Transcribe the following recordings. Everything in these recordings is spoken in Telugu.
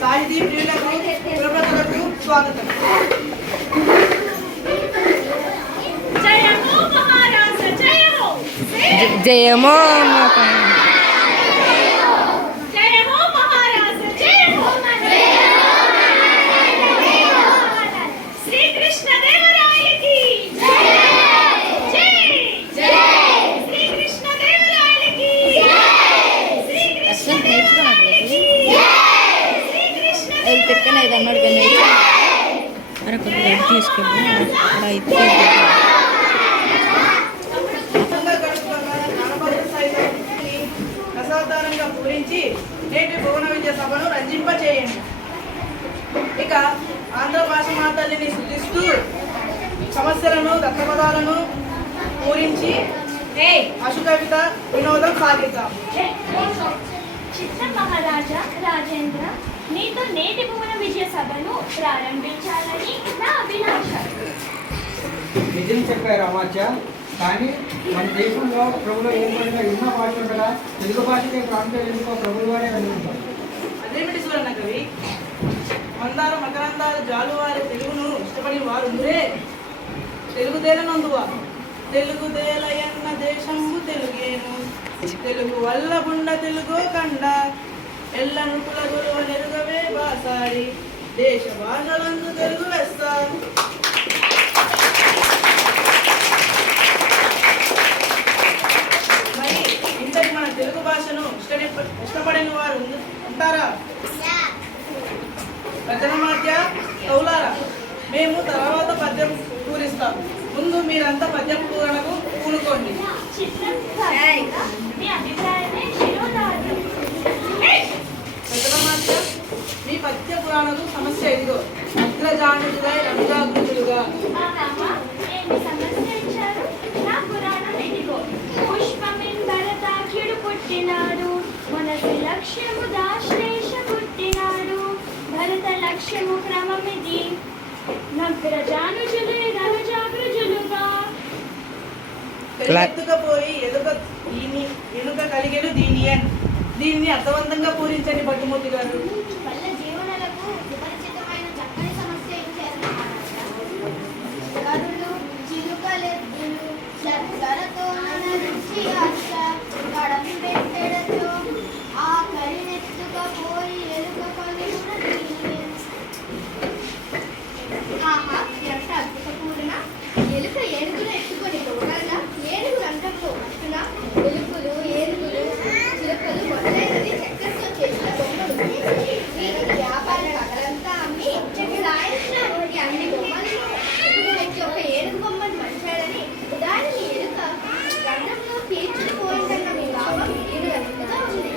సాహితీ ప్రియులకు ప్రబలకు స్వాగతం. జయమో తిక్కన ఐదు అన్నాడు కానీ మరొక తీసుకెళ్ళి అసాధారణంగా పూరించి నేటి భువన విద్య సభను రంజింపచేయండి. ఇక ఆంధ్ర భాష మాతల్లిని సృజిస్తూ సమస్యలను దత్తపదాలను పూరించి అశుకవిత వినోదం సాగిద్దాం. చిత్ర మహారాజా రాజేంద్ర, నీతో నేటి భువన విజయ సభను ప్రారంభించాలని నా అభిలాష. నిజం చెప్పారు అమాత్య. కానీ మన దేశంలో ప్రభులో ఏర్పడిన ఎన్నో భాషలు ఉండగా తెలుగు భాషకే ప్రాంతం ఎందుకో ప్రభుత్వానే అనుకుంటాం. అదేమిటి సూరన్న కవి, మందార మకరందాలు జాలువారి తెలుగును ఇష్టపడి వారు ఉందే తెలుగుదేలనందువా. తెలుగుదేలయన్న దేశంబు తెలుగేను, తెలుగు వల్ల బుండ తెలుగో కండ, ఎల్ల నృపుల గురువ నెరుగవే బాసాడి, దేశ భాషలందు తెలుగు వేస్తారు. మరి ఇంతటి మన తెలుగు భాషను ఇష్టపడని వారు ఉంటారా? రచనమాధ్య కౌలారా, మేము తర్వాత పద్యం పూరిస్తాం. ముందు మీరంతా పద్యం పూరణకు పూనుకోండి. రచనమాధ్య, మీ పద్య పురాణకు సమస్య ఇదిగో. అగ్రజానులుగా రంజాగృతులుగా పుట్టినాడు మనసు లక్ష్యము దాశ్లేష పుట్టినాడు, భరత లక్ష్యము క్రమమిది నగ్రజానుజులు రణజాగృజులుగా. ఎత్తుకపోయి ఎనుక కలిగేలు దీన్ని అర్థవంతంగా పూరించండి భట్టుమూర్తి గారు. వల్ల జీవనలకు సుపరిచితమైన చక్కని సమస్య ఇచ్చారు. గరులు చిలుకలెద్దులు శర్కరతో రుచి ఆశ కడమి పెట్టెడతో ఆ కరినెత్తుకపోయి ఎలుక కలిగిన ఆహా ఎంత అద్భుతపూర్ణ. ఎలుక ఏనుగును ఎత్తుకొని పోగలదా? ఏనుగు రంగంలో వస్తున్న ఎలుకలు ఏనుగులు చిలుకలు మొదలైనది చక్కెరతో చేసిన బొమ్మలు. వీటికి వ్యాపార కథలంతా అమ్మి రాయించడానికి అన్ని బొమ్మలను పెట్టి ఒక ఏనుగు బొమ్మను మంచాడని దానిని ఎలుక రంగంలో తీర్చుకుపోయిందన్న మీ భావం ఇది ఎంతగా ఉంది.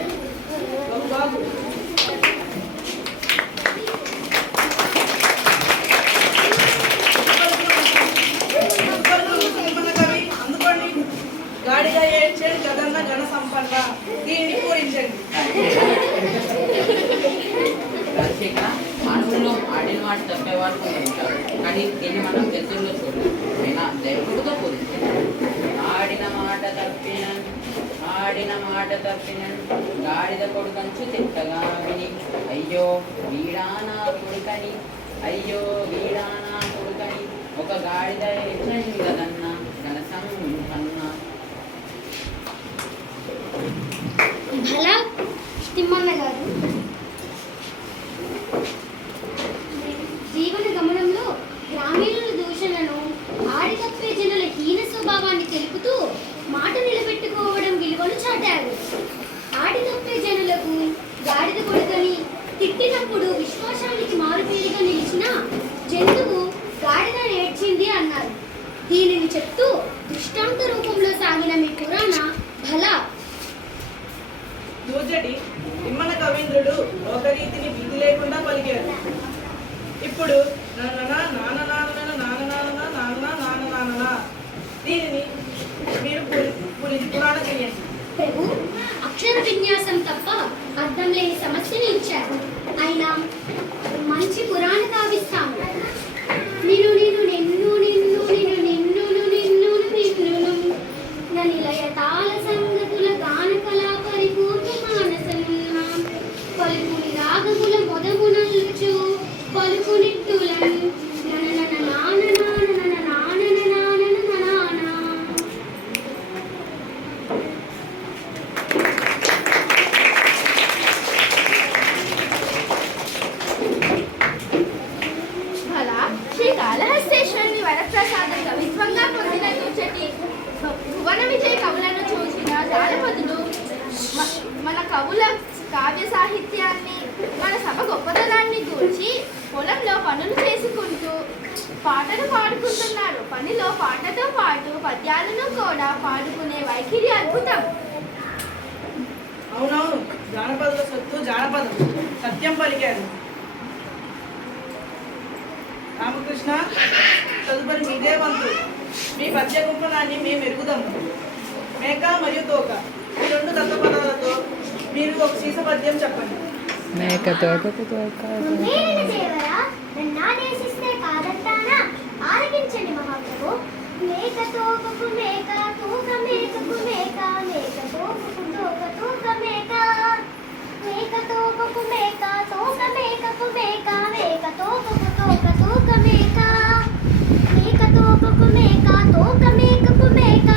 గాడిగా ఏడ్చేది గదంగా జన సంపన్న, దీన్ని పూరించండి. మానవుల్లో ఆడిన మాట తప్పేవారు ఉంటారు, కానీ దీన్ని మనం గెలుతుల్లో చూడాలి. అయినా దైవకుడితో పూరించాలి. ఆడిన మాట తప్పిన గాడిద కొడుకంచు తిట్టగా విని, అయ్యో వీడానా కొడుకని ఒక గాడిద ఏడ్చండి కదన్న జన సంపన్న. భలా తిమ్మన్న గారు, జీవన గమనంలో గ్రామీణుల దూషణను ఆడి తప్పే జనుల హీన స్వభావాన్ని తెలుపుతూ మాట నిలబెట్టుకోవడం విలువను చాటారు. ఆడి తప్పే జనులకు గాడిద కొడుకని తిట్టినప్పుడు విశ్వాసానికి మారుపేరుగా నిలిచిన జంతువు గాడిద ఏడ్చింది అన్నారు. దీనిని చెప్తూ దృష్టాంత రూపంలో సాగిన మీ పురాణ భలా దూజటి తిమ్మన కవీంద్రుడు లోకరీతిని భీతి లేకుండా పలికారు. ఇప్పుడు దీనిని మీరు పురాణ చేయండి. ప్రభు అక్షర విన్యాసం తప్ప అర్థం లేని సమస్యని ఇచ్చారు. అయినా మంచి పురాణ కావిస్తాము. నిన్ను నిన్ను నిన్ను నిన్ను నిన్ను నిన్ను నిన్ను నిన్ను నిలయ తాళ సంగతుల గాన కళా పరిపూర్ణ మానసనున్న పలుకుని రాగముల మొదం పలుకునల్చు పలుకునిట్టులన్ భలా శ్రీకాళహస్తేశ్వరుని వరప్రసాదం కవిత్వంగా పొందిన దుర్చటి భువన విజయ కవులను చూసిన జానపదులు మన కవుల కావ్య సాహిత్యాన్ని మన సభ గొప్పతనాన్ని గూర్చి పొలంలో పనులు చేసుకుంటూ పాటలు పాడుకుంటున్నారు. పనిలో పాటతో పాటు పద్యాలను కూడా పాడుకునే వైఖరి అద్భుతం. అవునవును, జానపదుల సొత్తు జానపదం. సత్యం పలికారు. రామకృష్ణ, తదుపరి మీదే వంతు. మీ పద్య గుంపనాన్ని మేము ఎరుగుదాము. మేక మరియు తోక ఈ రెండు దత్తపదాలతో మీరు ఒక సీస పద్యం చెప్పండి. మేక తోక తోక నేనిన దేవరా నన్నాదేశిస్తే కాదంటానా? ఆలకించండి మహాప్రభు. మేక తోకకు మేక తూక మేకకు మేక మేక తోకకు తోక తూక మేక మేక తోకకు మేక తోక మేకకు మేక మేక తోకకు తోక తూక మేక మేక తోకకు మేక తోక మేకకు మేక